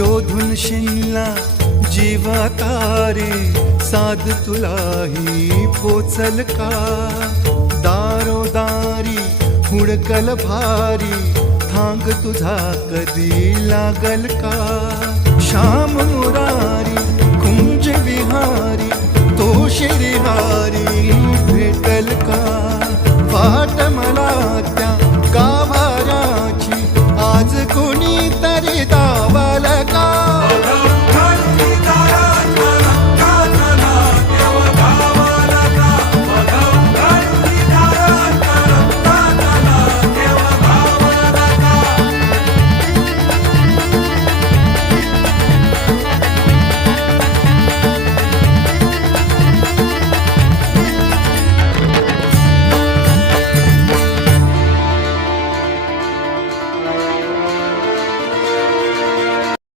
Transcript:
शोधून शिनला जीवा तारे, साध तुलाही पोचल का? दारोदारी हुडकल भारी, थांग तुझा कधी लागल का? श्याम मुरारी कुंज विहारी, तो शिरिहारी भेटल का? वाट मला त्या गाभाऱ्याची, आज कोणी तरी